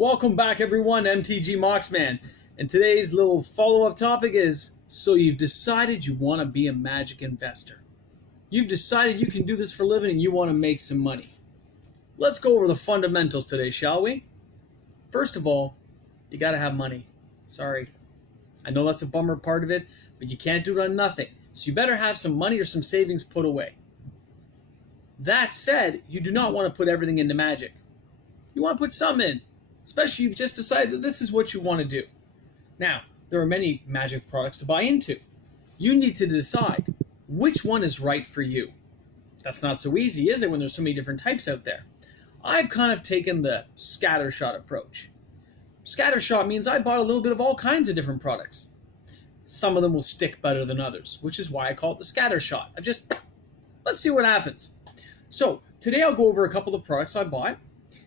Welcome back, everyone. MTG Moxman. And today's little follow-up topic is, so you've decided you want to be a Magic investor. You've decided you can do this for a living and you want to make some money. Let's go over the fundamentals today, shall we? First of all, you got to have money. Sorry. I know that's a bummer part of it, but you can't do it on nothing. So you better have some money or some savings put away. That said, you do not want to put everything into Magic. You want to put some in. Especially if you've just decided that this is what you want to do. Now, there are many Magic products to buy into. You need to decide which one is right for you. That's not so easy, is it, when there's so many different types out there? I've kind of taken the scattershot approach. Scattershot means I bought a little bit of all kinds of different products. Some of them will stick better than others, which is why I call it the scattershot. Let's see what happens. So, today I'll go over a couple of products I bought.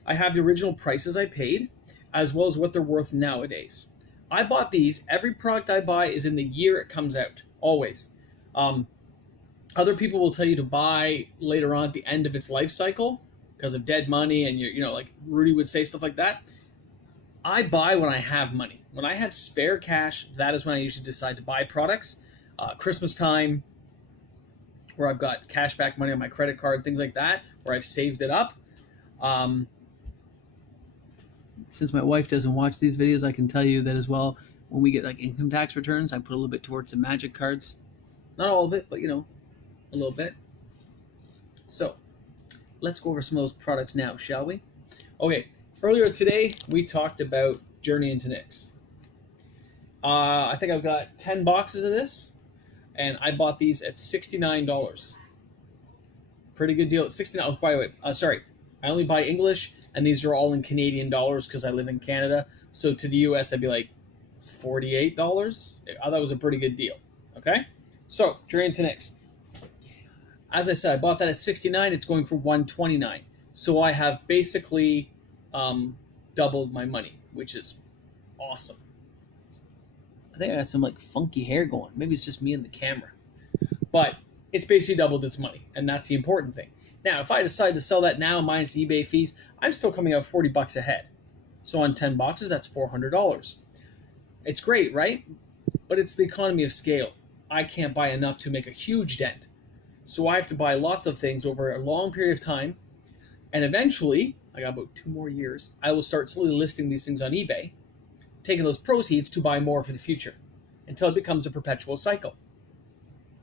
I have the original prices I paid, as well as what they're worth nowadays. I bought these. Every product I buy is in the year it comes out, always. Other people will tell you to buy later on at the end of its life cycle because of dead money, and like Rudy would say, stuff like that. I buy when I have money. When I have spare cash, that is when I usually decide to buy products. Christmas time, where I've got cashback money on my credit card, things like that, where I've saved it up. Since my wife doesn't watch these videos, I can tell you that as well. When we get like income tax returns, I put a little bit towards some Magic cards. Not all of it, but a little bit. So, let's go over some of those products now, shall we? Okay, earlier today, we talked about Journey into Nyx. I think I've got 10 boxes of this, and I bought these at $69. Pretty good deal at $69. Oh, by the way, sorry, I only buy English, and these are all in Canadian dollars because I live in Canada. So to the US, I'd be like $48. I thought it was a pretty good deal. Okay? So, Journey into Nyx. As I said, I bought that at $69. It's going for $129. So I have basically doubled my money, which is awesome. I think I got some like funky hair going. Maybe it's just me and the camera. But it's basically doubled its money, and that's the important thing. Now, if I decide to sell that now minus eBay fees, I'm still coming out $40 ahead. So on 10 boxes, that's $400. It's great, right? But it's the economy of scale. I can't buy enough to make a huge dent. So I have to buy lots of things over a long period of time. And eventually, I got about 2 more years, I will start slowly listing these things on eBay, taking those proceeds to buy more for the future until it becomes a perpetual cycle.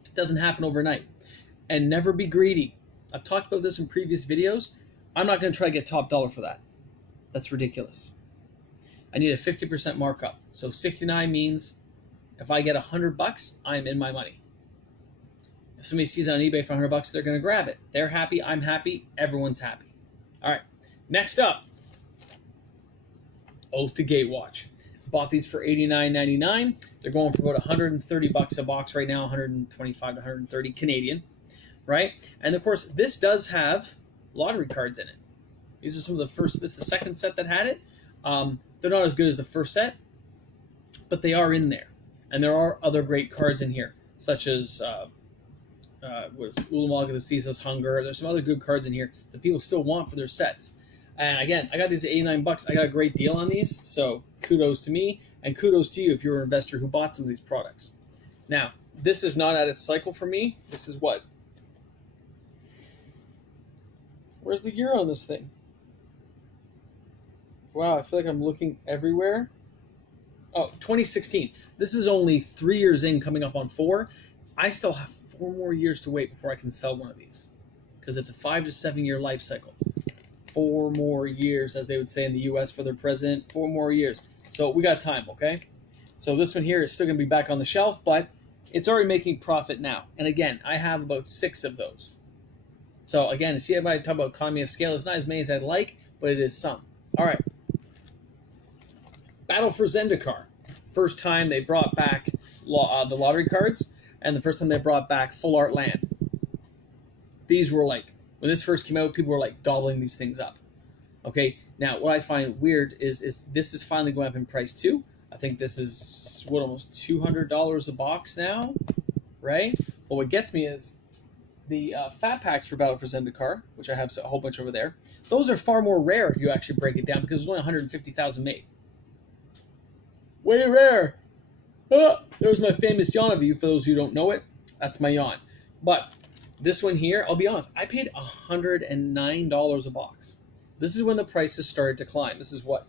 It doesn't happen overnight. And never be greedy. I've talked about this in previous videos. I'm not going to try to get top dollar for that. That's ridiculous. I need a 50% markup. So 69 means if I get $100, I'm in my money. If somebody sees it on eBay for $100, they're going to grab it. They're happy, I'm happy, everyone's happy. All right, next up, Oath to Gatewatch. Bought these for $89.99. They're going for about $130 a box right now, 125 to 130 Canadian. Right? And of course, this does have lottery cards in it. These are some of the first, this is the second set that had it. They're not as good as the first set, but they are in there. And there are other great cards in here, such as, Ulamog of the Ceaseless Hunger. There's some other good cards in here that people still want for their sets. And again, I got these at $89. I got a great deal on these, so kudos to me, and kudos to you if you're an investor who bought some of these products. Now, this is not at its cycle for me. This is what? Where's the year on this thing? Wow, I feel like I'm looking everywhere. Oh, 2016. This is only 3 years in, coming up on 4. I still have 4 more years to wait before I can sell one of these. Because it's a 5 to 7 year life cycle. 4 more years, as they would say in the US for their president. 4 more years. So we got time, okay? So this one here is still going to be back on the shelf, but it's already making profit now. And again, I have about 6 of those. So again, see, everybody talk about economy of scale. It's not as many as I'd like, but it is some. All right. Battle for Zendikar. First time they brought back the lottery cards, and the first time they brought back Full Art Land. These were like, when this first came out, people were like gobbling these things up. Okay, now what I find weird is this is finally going up in price too. I think this is, almost $200 a box now, right? But what gets me is, the fat packs for Battle for Zendikar, which I have a whole bunch over there. Those are far more rare if you actually break it down because there's only 150,000 made. Way rare. There's my famous yawn of you. For those who don't know it, that's my yawn. But this one here, I'll be honest, I paid $109 a box. This is when the prices started to climb. This is what,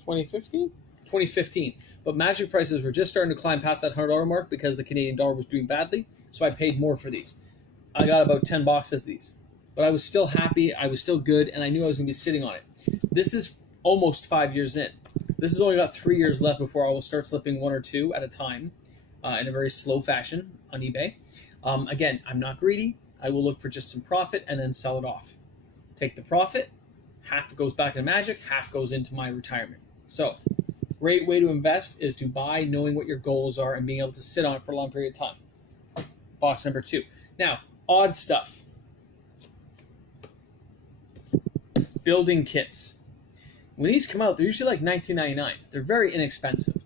2015? 2015. But Magic prices were just starting to climb past that $100 mark because the Canadian dollar was doing badly. So I paid more for these. I got about 10 boxes of these. But I was still happy, I was still good, and I knew I was going to be sitting on it. This is almost 5 years in. This has only got 3 years left before I will start slipping 1 or 2 at a time in a very slow fashion on eBay. Again, I'm not greedy. I will look for just some profit and then sell it off. Take the profit, half goes back into Magic, half goes into my retirement. So, great way to invest is to buy knowing what your goals are and being able to sit on it for a long period of time. Box number 2. Now, odd stuff. Building kits. When these come out, they're usually like $19.99. They're very inexpensive.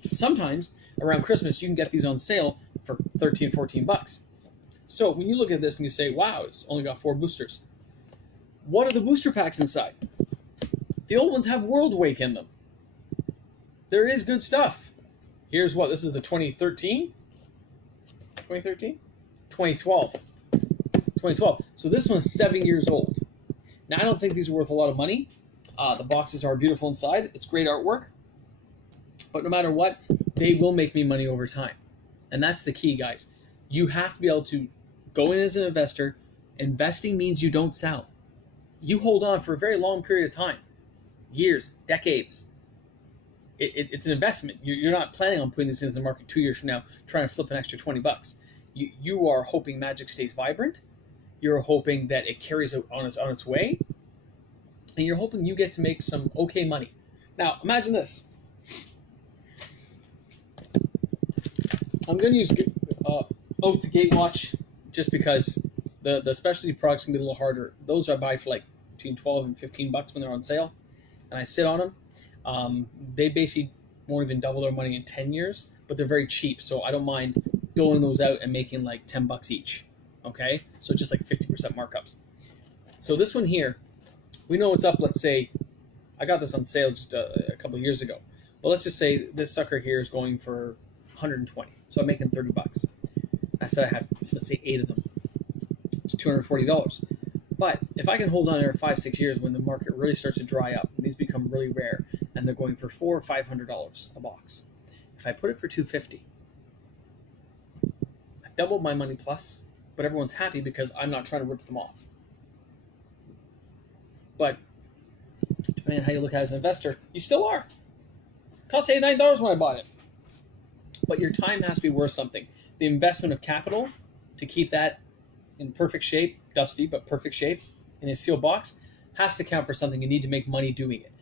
Sometimes, around Christmas, you can get these on sale for 13, 14 bucks. So when you look at this and you say, wow, it's only got 4 boosters. What are the booster packs inside? The old ones have World Wake in them. There is good stuff. Here's what, this is the 2013? 2013? 2012. 2012. So this one's 7 years old. Now, I don't think these are worth a lot of money. The boxes are beautiful inside. It's great artwork. But no matter what, they will make me money over time. And that's the key, guys. You have to be able to go in as an investor. Investing means you don't sell. You hold on for a very long period of time. Years, decades. It's an investment. You're not planning on putting this into the market 2 years from now, trying to flip an extra 20 bucks. You are hoping Magic stays vibrant. You're hoping that it carries on its way. And you're hoping you get to make some okay money. Now, imagine this. I'm going to use Oath to Gatewatch just because the specialty products can be a little harder. Those I buy for like between 12 and 15 bucks when they're on sale. And I sit on them. They basically won't even double their money in 10 years, but they're very cheap. So I don't mind doling those out and making like 10 bucks each. Okay? So just like 50% markups. So this one here, we know it's up, let's say, I got this on sale just a couple of years ago. But let's just say this sucker here is going for 120. So I'm making 30 bucks. I said I have, let's say, 8 of them. It's $240. But if I can hold on there 5-6 years when the market really starts to dry up, and these become really rare, and they're going for $400 or $500 a box. If I put it for $250, I've doubled my money plus, but everyone's happy because I'm not trying to rip them off. But depending on how you look at it as an investor, you still are. It cost $89 when I bought it. But your time has to be worth something. The investment of capital to keep that in perfect shape, dusty but perfect shape, in a sealed box, has to count for something. You need to make money doing it.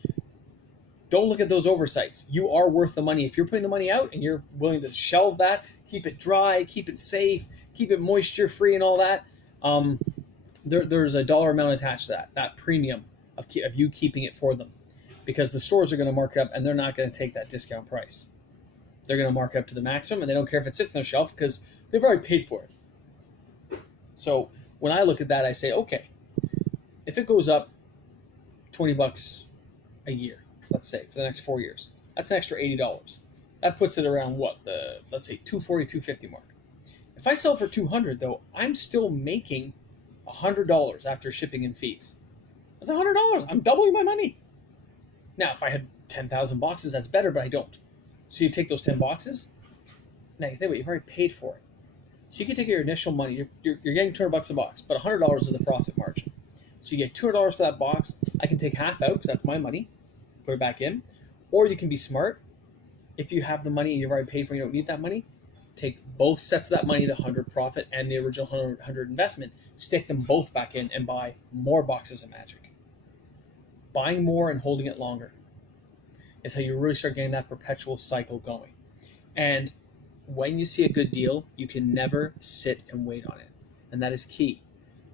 Don't look at those oversights. You are worth the money. If you're putting the money out and you're willing to shelve that, keep it dry, keep it safe, keep it moisture free and all that, there's a dollar amount attached to that premium of you keeping it for them. Because the stores are going to mark it up and they're not going to take that discount price. They're going to mark it up to the maximum and they don't care if it sits on the shelf because they've already paid for it. So when I look at that, I say, okay, if it goes up 20 bucks a year, let's say, for the next 4 years, that's an extra $80. That puts it around what, let's say $240, $250 mark. If I sell for $200 though, I'm still making $100 after shipping and fees. That's $100. I'm doubling my money. Now, if I had 10,000 boxes, that's better, but I don't. So you take those 10 boxes. Now you think, wait, you've already paid for it. So you can take your initial money. You're getting 200 bucks a box, but $100 is the profit margin. So you get $200 for that box. I can take half out because that's my money. Put it back in. Or you can be smart. If you have the money and you've already paid for it, you don't need that money. Take both sets of that money, the 100 profit and the original 100 investment, stick them both back in and buy more boxes of Magic. Buying more and holding it longer is how you really start getting that perpetual cycle going. And when you see a good deal, you can never sit and wait on it. And that is key.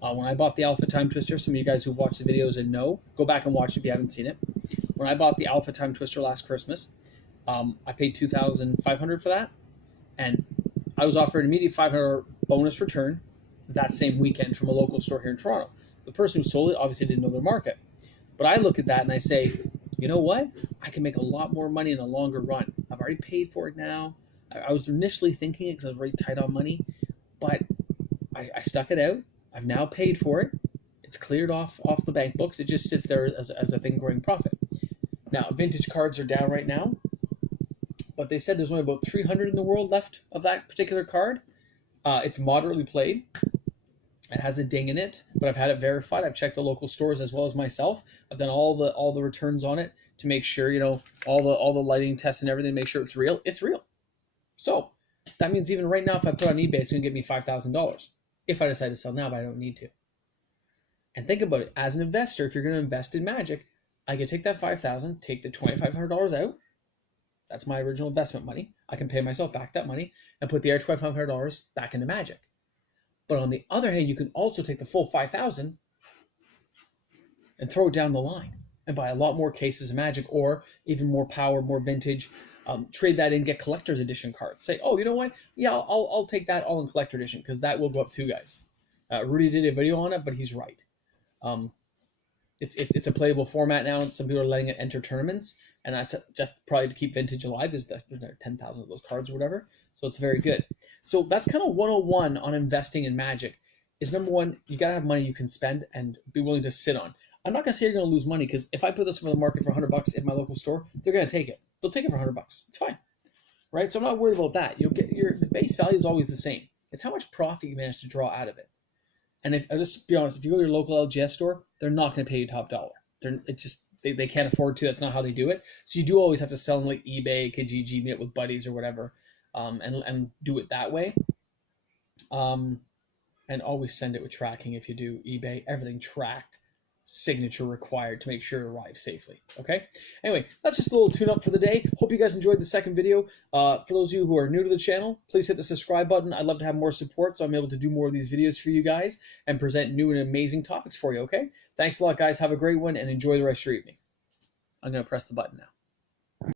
When I bought the Alpha Time Twister, some of you guys who've watched the videos and know, go back and watch it if you haven't seen it. When I bought the Alpha Time Twister last Christmas, I paid $2,500 for that. And I was offered an immediate $500 bonus return that same weekend from a local store here in Toronto. The person who sold it obviously didn't know their market. But I look at that and I say, you know what? I can make a lot more money in a longer run. I've already paid for it now. I was initially thinking it because I was very tight on money, but I stuck it out. I've now paid for it. It's cleared off the bank books. It just sits there as a thing growing profit. Now, vintage cards are down right now, but they said there's only about 300 in the world left of that particular card. It's moderately played. It has a ding in it, but I've had it verified. I've checked the local stores as well as myself. I've done all the returns on it to make sure, you know, all the lighting tests and everything, make sure it's real. It's real. So that means even right now, if I put on eBay, it's going to get me $5,000 if I decide to sell now, but I don't need to. And think about it. As an investor, if you're going to invest in Magic, I can take that $5,000, take the $2,500 out. That's my original investment money. I can pay myself back that money and put the other $2,500 back into Magic. But on the other hand, you can also take the full $5,000 and throw it down the line and buy a lot more cases of Magic, or even more power, more vintage. Trade that in, get collector's edition cards. Say, oh, you know what? Yeah, I'll take that all in collector edition because that will go up too, guys. Rudy did a video on it, but he's right. It's a playable format now, and some people are letting it enter tournaments, and that's just probably to keep vintage alive, because there's 10,000 of those cards or whatever. So it's very good. So that's kind of 101 on investing in Magic. Is number one, you gotta have money you can spend and be willing to sit on. I'm not gonna say you're gonna lose money, because if I put this on the market for $100 in my local store, they're gonna take it. They'll take it for $100. It's fine, right? So I'm not worried about that. You'll get the base value is always the same. It's how much profit you manage to draw out of it. And if I'll just be honest, if you go to your local LGS store, they're not going to pay you top dollar. They can't afford to. That's not how they do it. So you do always have to sell on like eBay, Kijiji, meet with buddies or whatever, and do it that way. And always send it with tracking if you do eBay. Everything tracked, signature required to make sure it arrives safely. Okay. Anyway, that's just a little tune-up for the day. Hope you guys enjoyed the second video. For those of you who are new to the channel, please hit the subscribe button. I'd love to have more support, so I'm able to do more of these videos for you guys and present new and amazing topics for you. Okay. Thanks a lot, guys. Have a great one and enjoy the rest of your evening. I'm going to press the button now.